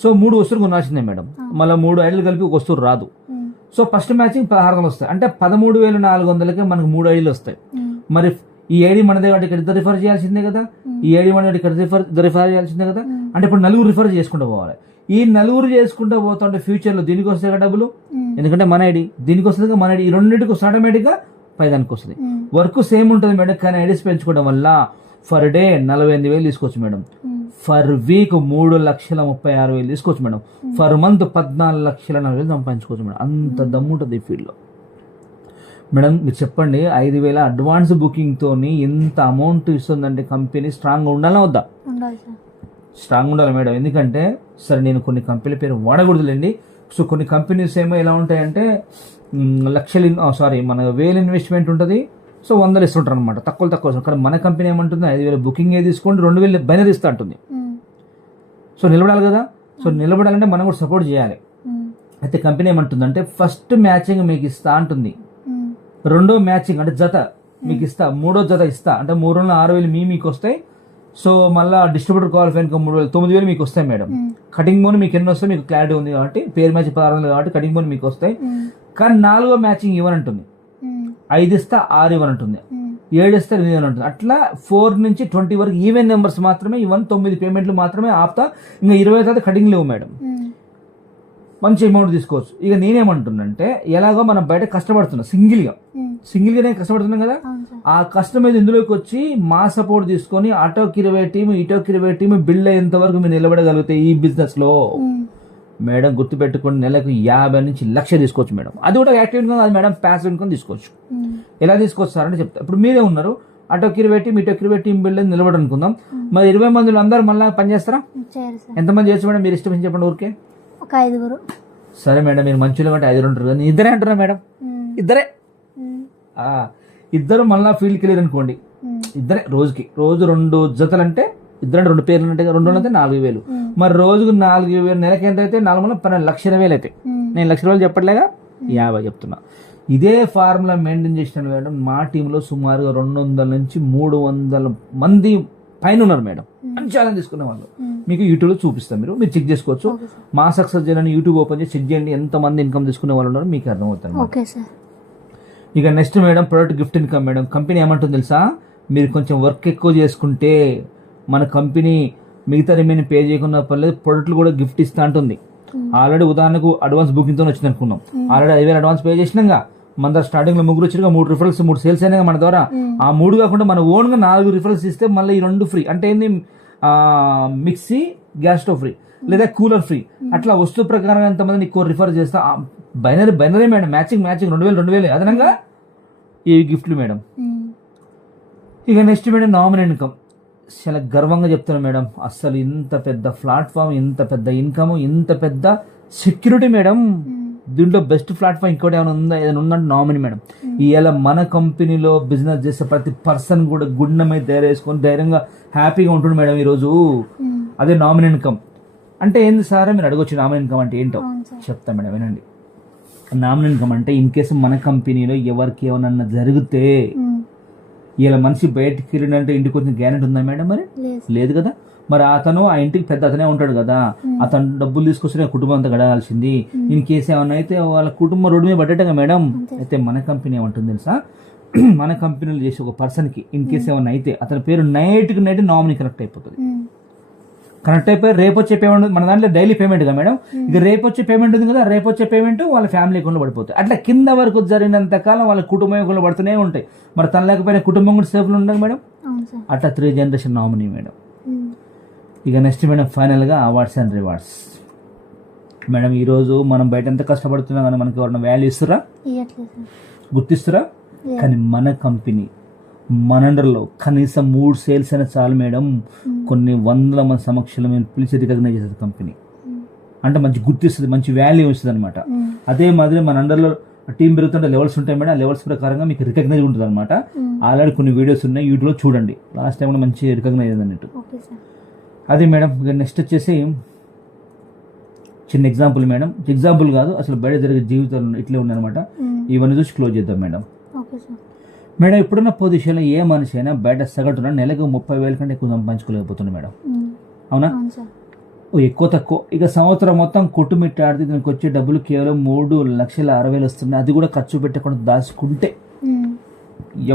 సో 3 వస్తువులు కొనాల్సిందే మేడం. మళ్ళీ 3 ఐడీలు కలిపి ఒక వస్తువు రాదు. సో ఫస్ట్ మ్యాచింగ్ 16,000 వస్తాయి, అంటే 13,400కే మనకు 3 ఐడీలు వస్తాయి. మరి ఈ ఐడి మనదే కాబట్టి ఇక్కడ 2 రిఫర్ చేయాల్సిందే కదా, ఈ ఐడి మన ఇక్కడ రిఫర్ చేయాల్సిందే కదా. అంటే ఇప్పుడు 4 రిఫర్ చేసుకుంటూ పోవాలి. ఈ 4 చేసుకుంటూ పోతుంటే ఫ్యూచర్ లో దీనికి వస్తాయి కదా డబ్బులు, ఎందుకంటే మన ఐడి దీనికి వస్తుంది, మన ఐడి ఈ రెండింటికి వస్తుంది, ఆటోమేటిక్ గా పైదానికి వస్తుంది. వర్క్ సేమ్ ఉంటుంది మేడం, కానీ ఐడీస్ పెంచుకోవడం వల్ల ఫర్ డే 48,000 తీసుకోవచ్చు మేడం. ఫర్ వీక్ 3,36,000 తీసుకోవచ్చు మేడం. ఫర్ మంత్ 14,40,000 సంపాదించుకోవచ్చు మేడం. అంత దమ్ము ఉంటుంది ఈ ఫీల్డ్ లో. మేడం మీరు చెప్పండి, 5,000 అడ్వాన్స్ బుకింగ్ తోని ఎంత అమౌంట్ ఇస్తుందంటే కంపెనీ స్ట్రాంగ్ ఉండాలా వద్దా? ఉండాలి సార్. స్ట్రాంగ్ ఉండాలి మేడం. ఎందుకంటే సరే నేను కొన్ని కంపెనీల పేరు వాడకూడదులేండి. సో కొన్ని కంపెనీస్ ఏమో ఎలా ఉంటాయంటే లక్షలు మన 1,000 ఇన్వెస్ట్మెంట్ ఉంటుంది, సో 100 ఇస్తుంటారు అనమాట, తక్కువ. కానీ మన కంపెనీ ఏమంటుంది 5,000 బుకింగ్ తీసుకోండి, 2,000 బైనర్ ఇస్తా అంటుంది. సో నిలబడాలి కదా. సో నిలబడాలంటే మనం కూడా సపోర్ట్ చేయాలి. అయితే కంపెనీ ఏమంటుందంటే ఫస్ట్ మ్యాచింగ్ మీకు ఇస్తా అంటుంది, రెండో మ్యాచింగ్ అంటే జత మీకు ఇస్తా, మూడో జత ఇస్తా అంటే 3 6,000 మీకు వస్తాయి. సో మళ్ళీ డిస్ట్రిబ్యూటర్ క్వాలిఫై 3,000 9,000 మీకు వస్తాయి మేడం. కటింగ్ బోన్ మీకు ఎన్ని వస్తాయి మీకు క్లారిటీ ఉంది కాబట్టి, పేరు మ్యాచ్ 1600 కాబట్టి కటింగ్ బోన్ మీకు వస్తాయి. కానీ 4వ మ్యాచింగ్ ఇవ్వనంటుంది, 5 ఇస్తా 6 ఇవ్వనంటుంది, 7 ఇస్తా 8 ఇవ్వనంటుంది. అట్లా 4 నుంచి 20 వరకు ఈవెన్ నెంబర్స్ మాత్రమే ఇవ్వను, 9 పేమెంట్లు మాత్రమే ఆపుతా. ఇంకా 20 తర్వాత కటింగ్ లేవు మేడం. మంచి అమౌంట్ తీసుకోవచ్చు. ఇక నేనేమంటున్నంటే ఎలాగో మనం బయట కష్టపడుతున్నాం, సింగిల్ గానే కష్టపడుతున్నాం కదా, ఆ కష్టం మీద ఇందులోకి వచ్చి మా సపోర్ట్ తీసుకొని అటోకి 20 టీం ఇటోకి 20 టీం బిల్డ్ అయ్యేంత వరకు మీరు నిలబడగలిగితే ఈ బిజినెస్ లో మేడం గుర్తుపెట్టుకోండి, నెలకు 50 నుంచి 1,00,000 తీసుకోవచ్చు మేడం. అది కూడా యాక్టివ్ ఇన్కమ్ కాదు మేడం, ప్యాసివ్ ఇన్కమ్ తీసుకోవచ్చు. ఎలా తీసుకొస్తారంటే చెప్తా. ఇప్పుడు మీరే ఉన్నారు, అటోకి 20 టీం ఇటోకి 20 టీం బిల్డ్ అయ్యి నిలబడనుకుందాం. మరి 20 మందిలో అందరూ మళ్ళీ పనిచేస్తారా? ఎంతమంది చేయొచ్చు మేడం? మీరు ఇష్టం చెప్పండి. ఊరికే ఒక 5గురు. సరే మేడం, మీరు మంచిలో అంటే 5 ఉంటారు కదా, ఇద్దరే అంటారా మేడం? ఇద్దరే. ఇద్దరు మళ్ళా ఫీల్డ్కి వెళ్ళారు అనుకోండి, ఇద్దరే రోజు 2 జతలు అంటే ఇద్దరు 2 పేర్లు అంటే 2 అంటే 4,000. మరి రోజుకు 4,000, నెలకి ఎంత అయితే 4 12,00,000 అయితే నేను 1,00,000 చెప్పట్లేగా, 50 చెప్తున్నా. ఇదే ఫార్ములా మెయింటైన్ చేసిన మేడం మా టీంలో సుమారుగా 200 నుంచి 300 మంది పైన ఉన్నారు మేడం. మంచి ఛాలెంజ్ తీసుకునే వాళ్ళు మీకు యూట్యూబ్ లో చూపిస్తాం, మీరు చెక్ చేసుకోవచ్చు. మా సక్సెస్ జర్నీ యూట్యూబ్ ఓపెన్ చేసి చెక్ చేయండి, ఎంత మంది ఇన్కమ్ తీసుకునే వాళ్ళు ఉన్నారు మీకు అర్థమవుతుంది. ఇక next madam product gift income madam. Company ఏమంటుంది తెలుసా, మీరు కొంచెం వర్క్ ఎక్కువ చేసుకుంటే మన కంపెనీ మిగతా రిమైనింగ్ పే చేయకుండా పర్లేదు, ప్రొడక్ట్లు కూడా గిఫ్ట్ ఇస్తా అంటుంది. ఆల్రెడీ ఉదాహరణకు అడ్వాన్స్ బుకింగ్ తో వచ్చింది అనుకున్నాం, ఆల్రెడీ 5,000 అడ్వాన్స్ పే చేసినాగా, మన దగ్గర స్టార్టింగ్ లో 3 వచ్చినా 3 రిఫరల్స్ 3 సేల్స్ అయినా మన ద్వారా. ఆ 3 కాకుండా మన ఓన్ గా 4 రిఫరల్స్ ఇస్తే మళ్ళీ ఈ 2 ఫ్రీ. అంటే ఏంది, మిక్సీ గ్యాస్ స్టవ్ ఫ్రీ లేదా కూలర్ ఫ్రీ. అట్లా వస్తువు ప్రకారం ఎంతమంది ఎక్కువ రిఫర్ చేస్తా. బైనరీ మేడం, మ్యాచింగ్ 2,000 అదనంగా ఈ గిఫ్ట్లు మేడం. ఇక నెక్స్ట్ మేడం నామినీ ఇన్కమ్. చాలా గర్వంగా చెప్తున్నాను మేడం, అసలు ఇంత పెద్ద ప్లాట్ఫామ్, ఇంత పెద్ద ఇన్కమ్, ఇంత పెద్ద సెక్యూరిటీ మేడం. దీంట్లో బెస్ట్ ప్లాట్ఫామ్ ఇంకోటి ఏమైనా ఉందా? ఏదైనా ఉందంటే నామినీ మేడం. ఇలా మన కంపెనీలో బిజినెస్ చేసే ప్రతి పర్సన్ కూడా గుండెమై ధైర్యం వేసుకొని ధైర్యంగా హ్యాపీగా ఉంటుంది మేడం ఈరోజు. అదే నామినీ ఇన్కమ్ అంటే ఏంది సార్ మీరు అడగొచ్చు. నామినీ ఇన్కమ్ అంటే ఏంటో చెప్తా మేడం, వినండి. నామినీ ఇన్కమ్ అంటే ఇన్ కేసు మన కంపెనీలో ఎవరికి ఏమన్నా జరిగితే ఇలా మనిషి బయటకి వెళ్ళినంటే ఇంటికి వచ్చిన గ్యారెంటీ ఉందా మేడం? మరి లేదు కదా. మరి అతను ఆ ఇంటికి పెద్ద అతనే ఉంటాడు కదా, అతను డబ్బులు తీసుకొస్తే కుటుంబం అంతా గడగాల్సింది. ఇన్ కేసు ఏమన్నా అయితే వాళ్ళ కుటుంబం రోడ్డు మీద పడ్డట్టుగా మేడం. అయితే మన కంపెనీ ఏమంటుంది తెలుసా, మన కంపెనీలో చేసే ఒక పర్సన్ కి ఇన్ కేసు ఏమన్నా అయితే అతని పేరు నైట్ నామినీ కనెక్ట్ అయిపోతుంది. కనెక్ట్ అయిపోయి రేపు వచ్చే పేమెంట్ మన దాంట్లో డైలీ పేమెంట్ కదా మేడం. ఇక రేపు వచ్చే పేమెంట్ ఉంది కదా, రేపు వచ్చే పేమెంట్ వాళ్ళ ఫ్యామిలీ అకౌంట్లో పడిపోతాయి. అట్లా కింద వరకు జరిగినంత కాలం వాళ్ళ కుటుంబం అకౌంట్లో పడుతూనే ఉంటాయి. మరి తన లేకపోయినా కుటుంబం కూడా సేఫ్లో ఉండదు మేడం. అట్లా 3 జనరేషన్ నామినీ మేడం. ఇక నెక్స్ట్ మేడం ఫైనల్ గా అవార్డ్స్ అండ్ రివార్డ్స్ మేడం. ఈ రోజు మనం బయట ఎంత కష్టపడుతున్నా కానీ మనకి ఎవరైనా వాల్యూ ఇస్తురా, గుర్తిస్తురా? కానీ మన కంపెనీ మన అండర్లో కనీసం 3 సేల్స్ అయినా చాలు మేడం, కొన్ని 100 మంది సమక్షంలో మేము పిలిచి రికగ్నైజ్ చేసేది కంపెనీ. అంటే మంచి గుర్తిస్తుంది, మంచి వాల్యూ ఇస్తుంది అనమాట. అదే మాదిరి మన అండర్లో టీం పెరుగుతుంటే లెవెల్స్ ఉంటాయి మేడం. ఆ లెవెల్స్ ప్రకారంగా మీకు రికగ్నైజ్ ఉంటుంది అనమాట. ఆల్రెడీ కొన్ని వీడియోస్ ఉన్నాయి యూట్యూబ్ లో చూడండి, లాస్ట్ టైం కూడా మంచి రికగ్నైజ్ అయింది అన్నట్టు. అది మేడం. ఇక నెక్స్ట్ వచ్చేసి చిన్న ఎగ్జాంపుల్ మేడం, ఎగ్జాంపుల్ కాదు అసలు బయట జరిగే జీవితంలో ఇట్లే ఉన్నాయన్నమాట. ఇవన్నీ చూసి క్లోజ్ చేద్దాం మేడం. మేడం ఇప్పుడున్న పొజిషన్లో ఏ మనిషి అయినా బయట సగటున నెలకు 30,000 కంటే ఎక్కువ సంపాదించుకోలేకపోతుంది మేడం, అవునా? ఎక్కువ తక్కువ. ఇక సంవత్సరం మొత్తం కొట్టుమిట్టాడితే దీనికి వచ్చే డబ్బులు కేవలం 3,60,000 వస్తున్నాయి. అది కూడా ఖర్చు పెట్టకుండా దాచుకుంటే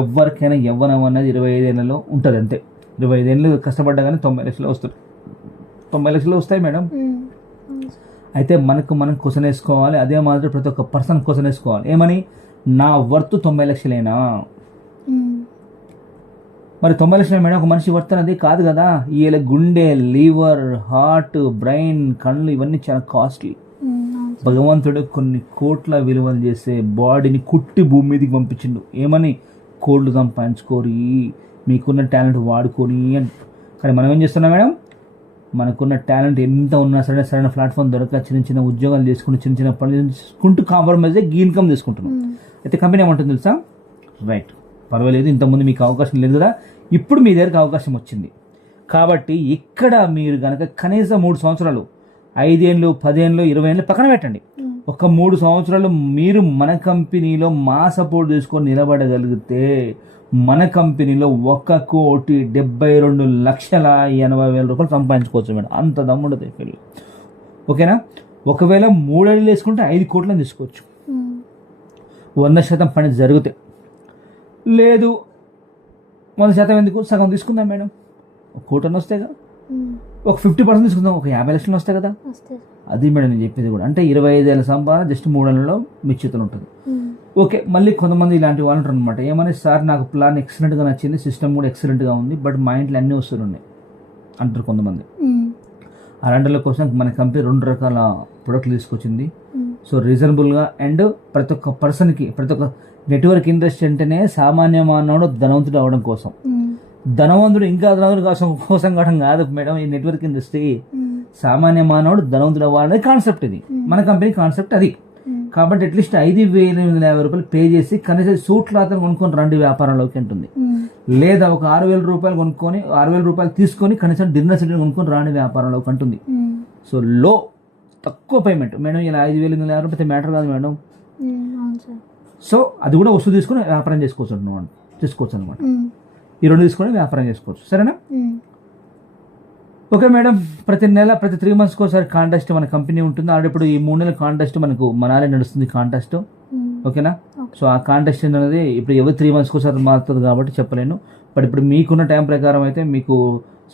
ఎవరికైనా యవ్వనం అనేది 25 ఏళ్లలో ఉంటుంది అంతే. 25 ఏళ్ళు కష్టపడ్డా కానీ 90 లక్షలు వస్తుంది. 90 లక్షలు వస్తాయి మేడం. అయితే మనం క్వశ్చన్ వేసుకోవాలి. అదే మాదిరి ప్రతి ఒక్క పర్సన్ క్వశ్చన్ వేసుకోవాలి. ఏమని, నా వర్త్ 90 లక్షలేనా? మరి 90 లక్షలు మేడం ఒక మనిషి వర్త్ అనేది కాదు కదా. ఈ గుండె, లివర్, హార్ట్, బ్రెయిన్, కళ్ళు ఇవన్నీ చాలా కాస్ట్లీ. భగవంతుడు కొన్ని కోట్ల విలువలు చేసే బాడీని కుట్టి భూమి మీదకి పంపించిండు. ఏమని? కోళ్ళు సంపాదించుకోరి, మీకున్న టాలెంట్ వాడుకొని అని. కానీ మనం ఏం చేస్తున్నాం మేడం? మనకున్న టాలెంట్ ఎంత ఉన్నా సరే సరైన ప్లాట్ఫామ్ దొరక చిన్న చిన్న ఉద్యోగాలు చేసుకుంటూ చిన్న చిన్న పనులు చేసుకుంటూ కాంప్రమైజ్ అయ్యి ఇన్కమ్ తీసుకుంటున్నాం. అయితే కంపెనీ ఏమంటుంది తెలుసా? రైట్, పర్వాలేదు, ఇంతకుముందు మీకు అవకాశం లేదు కదా, ఇప్పుడు మీ దగ్గరికి అవకాశం వచ్చింది కాబట్టి ఇక్కడ మీరు కనుక కనీసం 3 సంవత్సరాలు, 5 ఏళ్ళు, 10 ఏళ్ళు, 20 ఏళ్ళు పక్కన పెట్టండి, ఒక 3 సంవత్సరాలు మీరు మన కంపెనీలో మా సపోర్ట్ తీసుకొని నిలబడగలిగితే మన కంపెనీలో 1,72,80,000 రూపాయలు సంపాదించుకోవచ్చు మేడం. అంత దమ్ముండదు ఫీల్డ్. ఓకేనా? ఒకవేళ 3 అడుగులు వేసుకుంటే 5 కోట్లను తీసుకోవచ్చు. 100% పని జరిగితే. లేదు 100% ఎందుకు, సగం తీసుకుందాం మేడం, 1 కోటి వస్తాయి కదా, ఒక 50% తీసుకుందాం, ఒక 50 లక్షలు వస్తాయి కదా. అది మేడం నేను చెప్పేది కూడా. అంటే 25 ఏళ్ళ సంపాదన జస్ట్ 3 నెలల్లో మీ చేతులు ఉంటుంది. ఓకే, మళ్ళీ కొంతమంది ఇలాంటి వాళ్ళు ఉంటారు అనమాట. ఏమని, సార్ నాకు ప్లాన్ ఎక్సలెంట్గా నచ్చింది, సిస్టమ్ కూడా ఎక్సలెంట్గా ఉంది, బట్ మా ఇంట్లో అన్ని వస్తువులు ఉన్నాయి అంటారు కొంతమంది. అలాంటి కోసం మన కంపెనీ 2 రకాల ప్రొడక్ట్లు తీసుకొచ్చింది. సో రీజనబుల్గా అండ్ ప్రతి ఒక్క పర్సన్కి, ప్రతి ఒక్క నెట్వర్క్ ఇండస్ట్రీ అంటేనే సామాన్య మానవుడు ధనవంతుడు అవ్వడం కోసం, ధనవంతుడు ఇంకా ధనవంతుడు కోసం కావడం కాదు మేడం. ఈ నెట్వర్క్ ఇండస్ట్రీ సామాన్య మానవుడు ధనవంతుడు అవ్వాలనే కాన్సెప్ట్. ఇది మన కంపెనీ కాన్సెప్ట్ అది. కాబట్టి అట్లీస్ట్ 5,850 రూపాయలు పే చేసి కనీసం సూట్ క్లాత్ కొనుక్కొని రండి వ్యాపారంలోకి ఉంటుంది. లేదా ఒక 6,000 రూపాయలు కొనుక్కొని 6,000 రూపాయలు తీసుకొని కనీసం డిన్నర్ సెట్ కొనుక్కొని రాని వ్యాపారంలోకి ఉంటుంది. సో తక్కువ పేమెంట్ మేడం. ఇలా 5,850 రూపాయలు మ్యాటర్ కాదు మేడం. సో అది కూడా వస్తువు తీసుకొని వ్యాపారం చేసుకోవచ్చు అనమాట. ఈ 2 తీసుకొని వ్యాపారం చేసుకోవచ్చు. సరేనా? ఓకే మేడం, ప్రతి నెల ప్రతి 3 మంత్స్కి ఒకసారి కాంటెస్ట్ మన కంపెనీ ఉంటుంది. ఆల్రెడీ ఇప్పుడు ఈ 3 నెలల కాంటెస్ట్ మనకు మనాలే నడుస్తుంది కాంటెస్ట్. ఓకేనా? సో ఆ కాంటెస్ట్ అనేది ఇప్పుడు ఎవరి 3 మంత్స్కి ఒకసారి మారుతుంది కాబట్టి చెప్పలేను. బట్ ఇప్పుడు మీకున్న టైం ప్రకారం అయితే మీకు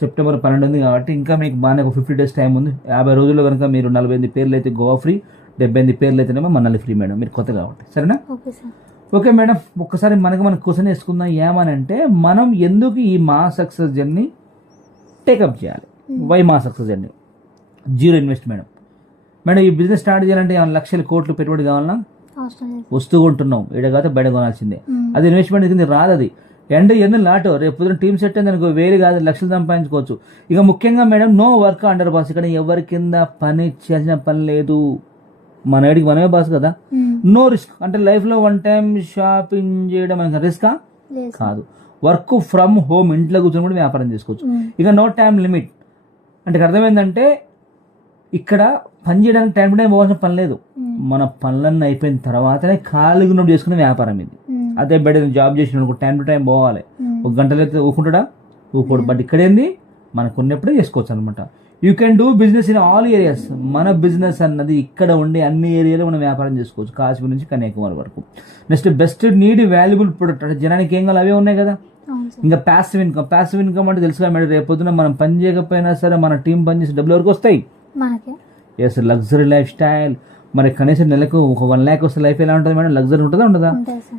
సెప్టెంబర్ 12 ఉంది కాబట్టి ఇంకా మీకు బాగానే ఒక 50 డేస్ టైం ఉంది. 50 రోజుల్లో కనుక మీరు 48 పేర్లు అయితే గోవా ఫ్రీ, 78 పేర్లు అయితేనేమో మనాలి ఫ్రీ మేడం, మీరు కొత్త కాబట్టి. సరేనా? ఓకే మేడం, ఒక్కసారి మన క్వశ్చన్ వేసుకుందాం. ఏమనంటే మనం ఎందుకు ఈ మా సక్సెస్ జర్నీ టేకప్ చేయాలి? వై మా సక్సెస్ జర్నీ? 0 invest madam. ఈ బిజినెస్ స్టార్ట్ చేయాలంటే 1,00,000 కోట్లు పెట్టుబడి కావాలన్నా? వస్తువు కొంటున్నాం, కాకపోతే బయట కొనాల్సిందే. అది ఇన్వెస్ట్మెంట్ కింద రాదు. అది ఎన్ని లాటో రేపు పొద్దున టీమ్ సెట్ అయింది అనుకో, 1,000 కాదు లక్షలు సంపాదించుకోవచ్చు. ఇక ముఖ్యంగా madam no work under boss. ఇక్కడ ఎవరి కింద పని చేయాల్సిన పని లేదు. మన ఏడికి మనమే బాస్ కదా. No risk. అంటే లైఫ్ లో 1 టైం షాపింగ్ చేయడం మనకి రిస్కా కాదు. వర్క్ ఫ్రమ్ హోమ్, ఇంట్లో కూర్చొని కూడా వ్యాపారం చేసుకోవచ్చు. ఇక నో టైం లిమిట్. అంటే అర్థమైందంటే ఇక్కడ పని చేయడానికి టైం పోవాల్సిన పని లేదు. మన పనులన్నీ అయిపోయిన తర్వాతనే ఖాళీగా ఉన్నప్పుడు చేసుకునే వ్యాపారం ఇది. అదే బయట జాబ్ చేసిన టైం టు టైం పోవాలి. 1 గంటలో అయితే ఊకుంటాడా? ఊకోడు. బట్ ఇక్కడ ఏంది, మనకు ఉన్నప్పుడే చేసుకోవచ్చు అనమాట. You can do business in all areas. మన బిజినెస్ అన్నది ఇక్కడ ఉండే అన్ని ఏరియాలో మనం వ్యాపారం చేసుకోవచ్చు, కాశ్మీర్ నుంచి కన్యాకుమారి వరకు. Next best need valuable product. అంటే జనానికి ఏం కావాలి అవే ఉన్నాయి కదా. ఇంకా ప్యాసివ్ ఇన్కమ్. ప్యాసివ్ ఇన్కమ్ అంటే తెలుసుగా మేడం, రేపు పొద్దున మనం పని చేయకపోయినా సరే మన టీం పని చేసి డబ్బులు వరకు వస్తాయి. Yes, luxury lifestyle. మరి కనీసం నెలకు ఒక 1 lakh వస్తే లైఫ్ ఎలా ఉంటుంది మేడం? లగ్జరీ ఉంటుందా ఉండదా?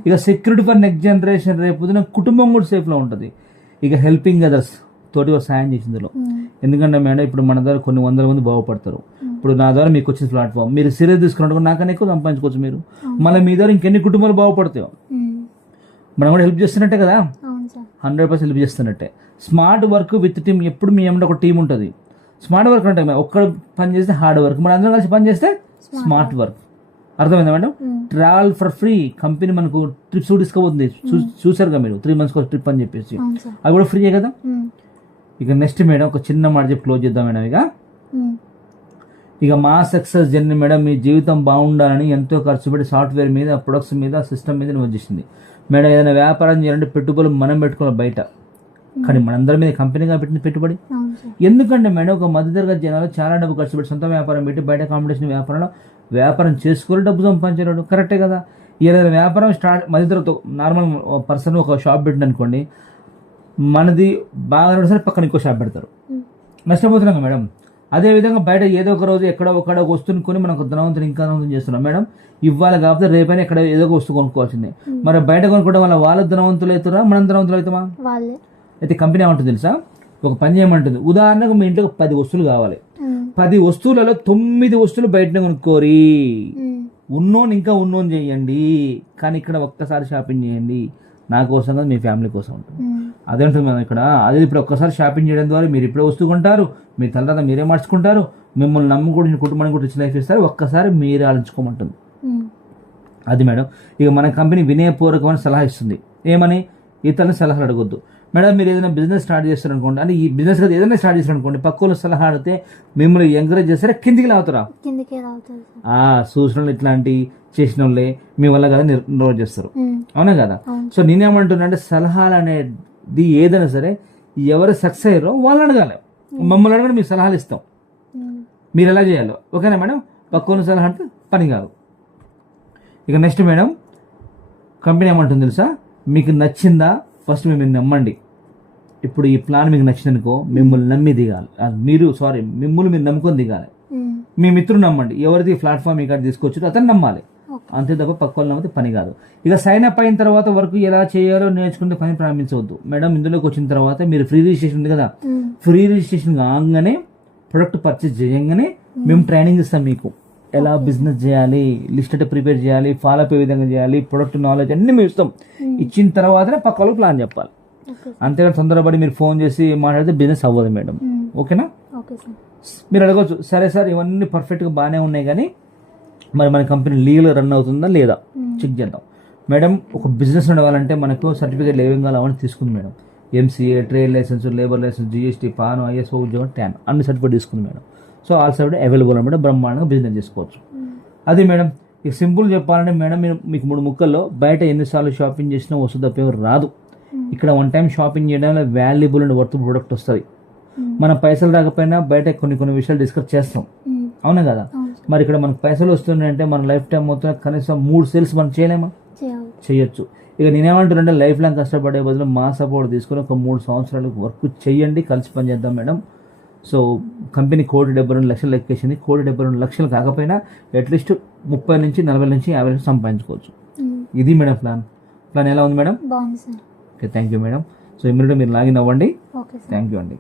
ఇక సెక్యూరిటీ ఫర్ నెక్స్ట్ జనరేషన్. రేపు పొద్దున కుటుంబం కూడా సేఫ్ లో ఉంటుంది. ఇక హెల్పింగ్ అదర్స్, తోటి ఒక సాయం చేసిందిలో. ఎందుకంటే మేడం ఇప్పుడు మన ద్వారా కొన్ని 100 మంది బాగుపడతారు. ఇప్పుడు నా ద్వారా మీకు వచ్చిన ప్లాట్ఫామ్, మీరు సీరియస్ తీసుకున్నట్టు నాకన్నా ఎక్కువ సంపాదించుకోవచ్చు మీరు. మళ్ళీ మీ ద్వారా ఇంకెన్ని కుటుంబాలు బాగుపడతాయో. మనం కూడా హెల్ప్ చేస్తున్నట్టే కదా, 100% హెల్ప్ చేస్తున్నట్టే. Smart work with team. ఎప్పుడు మీ ఏమంటే ఒక టీం ఉంటుంది. స్మార్ట్ వర్క్ అంటే ఒక్కడు పని చేస్తే హార్డ్ వర్క్, మన అందరం కలిసి పని చేస్తే స్మార్ట్ వర్క్. అర్థమైందా madam? Travel for free. Company మనకు ట్రిప్స్ తీసుకోబోతుంది. చూసారుగా మీరు 3 months ట్రిప్ అని చెప్పేసి, అది కూడా ఫ్రీయే కదా. ఇక నెక్స్ట్ మేడం ఒక చిన్న మాట చెప్పి క్లోజ్ చేద్దాం మేడం. ఇక మా సక్సెస్ జర్నీ మేడం, మీ జీవితం బాగుండాలని ఎంతో ఖర్చు పెట్టి సాఫ్ట్వేర్ మీద, ప్రొడక్ట్స్ మీద, సిస్టమ్ మీద వచ్చేసింది మేడం. ఏదైనా వ్యాపారం చేయాలంటే పెట్టుబడులు మనం పెట్టుకోవాలి బయట, కానీ మనందరి మీద కంపెనీగా పెట్టిన పెట్టుబడి. ఎందుకంటే మేడం ఒక మధ్యతరగతి జనాలు చాలా డబ్బు ఖర్చు పెట్టి సొంత వ్యాపారం పెట్టి బయట కాంపిటీషన్ వ్యాపారంలో వ్యాపారం చేసుకుని డబ్బు సంపాదించాడు. కరెక్టే కదా. ఏదైనా వ్యాపారం స్టార్ట్ మధ్యతరగతి నార్మల్ పర్సన్ ఒక షాప్ పెట్టిన అనుకోండి, మనది బాగా నడుస్తుంది, పక్కన ఇంకో షాప్ పెడతారు, నష్టపోతున్నాం మేడం. అదేవిధంగా బయట ఏదో ఒక రోజు ఎక్కడో ఒక వస్తువుని కొని మనకు ధనవంతులు ఇంకా ధనవంతం చేస్తున్నాం మేడం. ఇవ్వాలి కాకపోతే రేపైనా ఎక్కడ ఏదో ఒక వస్తువు కొనుక్కోవాల్సిందే. మరి బయట కొనుక్కోవడం వల్ల వాళ్ళు ధనవంతులు అవుతారా, మనం ధనవంతులు అవుతామా? అయితే కంపెనీ ఏమంటుంది తెలుసా, ఒక పని చేయమంటుంది. ఉదాహరణకు మీ ఇంట్లో 10 వస్తువులు కావాలి. 10 వస్తువులలో 9 వస్తువులు బయటనే కొనుక్కోరి. ఉమ్, ఉన్నోని ఇంకా ఉన్నోని చేయండి, కానీ ఇక్కడ ఒక్కసారి షాపింగ్ చేయండి. నా కోసం కాదు, మీ ఫ్యామిలీ కోసం ఉంటుంది. ఉమ్, అదే ఉంటుంది మనం ఇక్కడ. అదే ఇప్పుడు ఒక్కసారి షాపింగ్ చేయడం ద్వారా మీరు ఇప్పుడే వస్తువు కొంటారు, మీ తర్వాత మీరే మార్చుకుంటారు, మిమ్మల్ని నమ్ముకుంటున్న కుటుంబానికి కూడా రిచ్ లైఫ్ ఇస్తారు. ఒక్కసారి మీరే ఆలోచించుకోమంటుంది. ఉమ్, అది మేడం. ఇక మన కంపెనీ వినయపూర్వకమైన సలహా ఇస్తుంది. ఏమని? ఇతరుల సలహాలు అడగొద్దు. మేడం మీరు ఏదైనా బిజినెస్ స్టార్ట్ చేస్తారనుకోండి, అంటే ఈ బిజినెస్ కదా ఏదైనా స్టార్ట్ చేస్తారనుకోండి, పక్కన సలహా అడిగితే మిమ్మల్ని ఎంకరేజ్ చేస్తారా, కిందికి లాగుతారా? కిందకే రావుతుంది సార్. చూసిన వాళ్ళు ఇట్లాంటి చేసిన వాళ్ళే మీ వల్ల కదా నిర్రోజ్ చేస్తారు. ఉమ్, అవునా కదా? అవును. సో నేనేమంటున్నా అంటే సలహాలు అనేది ఏదైనా సరే ఎవరు సక్సెస్ అయ్యారో వాళ్ళని అడగాలి. మమ్మల్ని అడగడం మీకు సలహాలు ఇస్తాం, ఉమ్, మీరు ఎలా చేయాలో. ఓకేనా మేడం? పక్కన సలహా అంటే పని కాదు. ఇక నెక్స్ట్ మేడం, కంపెనీ ఏమంటుంది తెలుసా? మీకు నచ్చిందా ఫస్ట్ మీరు నమ్మండి. ఇప్పుడు ఈ ప్లాన్ మీకు నచ్చిందనుకో, మిమ్మల్ని నమ్మి దిగాలి. మిమ్మల్ని మీరు నమ్ముకొని దిగాలి. ఉమ్, మీ మిత్రుడు నమ్మండి. ఎవరిది ప్లాట్ఫామ్ ఇక్కడ తీసుకొచ్చారో అతను నమ్మాలి. ఓకే. అంతే తప్ప పక్క వాళ్ళు నమ్మితే పని కాదు. ఇక సైన్ అప్ అయిన తర్వాత వర్క్ ఎలా చేయాలో నేర్చుకుంటే పని ప్రారంభించవద్దు. మేడం ఇందులోకి వచ్చిన తర్వాత మీరు ఫ్రీ రిజిస్ట్రేషన్ ఉంది కదా, ఉమ్, ఫ్రీ రిజిస్ట్రేషన్ కాగానే ప్రొడక్ట్ పర్చేస్ చేయంగానే మేము ట్రైనింగ్ ఇస్తాం మీకు. ఎలా బిజినెస్ చేయాలి, లిస్ట్ అంటే ప్రిపేర్ చేయాలి, ఫాలో అప్ ఏ విధంగా చేయాలి, ప్రొడక్ట్ నాలెడ్జ్ అన్ని మేము ఇస్తాం. ఇచ్చిన తర్వాతనే పక్క వాళ్ళకి ప్లాన్ చెప్పాలి. Okay sir. అంతేగాని తొందరపడి మీరు ఫోన్ చేసి మాట్లాడితే బిజినెస్ అవ్వదు మేడం. ఉమ్, ఓకేనా? Okay sir. మీరు అడగవచ్చు, సరే సార్ ఇవన్నీ పర్ఫెక్ట్గా బాగానే ఉన్నాయి కానీ మరి మన కంపెనీ లీగల్గా రన్ అవుతుందా లేదా చెక్ చేద్దాం. మేడం ఒక బిజినెస్ నడవాలంటే మనకు సర్టిఫికేట్లు ఏమేం కావాలి అవన్నీ తీసుకుంది madam. MCA, trade license, labour license, GST, PAN, ISO, ఉద్యోగం, ట్యాన్ అన్ని సర్టిఫికేట్ తీసుకుంది madam. So all certificate available అనమాట. బ్రహ్మాండంగా బిజినెస్ చేసుకోవచ్చు. అది మేడం. ఇక సింపుల్ చెప్పాలంటే మేడం మీకు 3 ముక్కల్లో బయట ఎన్నిసార్లు షాపింగ్ చేసినా వస్తు తప్పేవారు రాదు. ఇక్కడ వన్ టైం షాపింగ్ చేయడం వల్ల వాల్యుబుల్ అండ్ వర్త్ ప్రొడక్ట్ వస్తుంది. మన పైసలు రాకపోయినా బయట కొన్ని విషయాలు డిస్కస్ చేస్తాం. ఉమ్, అవునా కదా? అవును సార్. మరి ఇక్కడ మనకు పైసలు వస్తున్నాయంటే మన లైఫ్ టైం మొత్తం కనీసం 3 సేల్స్ మనం చేయలేమా? చేయవచ్చు. చేయొచ్చు. ఇక నేనేమంటున్నానంటే లైఫ్ లాంగ్ కష్టపడే బదులు మా సపోర్ట్ తీసుకొని ఒక 3 సంవత్సరాలు వర్క్ చేయండి, కలిసి పని చేద్దాం మేడం. So company 1,72,00,000 లెక్కేసింది. 1,72,00,000 కాకపోయినా అట్లీస్ట్ 30 నుంచి 40 నుంచి 50 లక్షలు సంపాదించుకోవచ్చు. ఉమ్, ఇది మేడం ప్లాన్ ఎలా ఉంది మేడం? బాగుంది sir. Okay, thank you madam. So ఇమ్మీడియట్గా మీరు లాగిన్ అవ్వండి. Okay sir. థ్యాంక్ యూ అండి.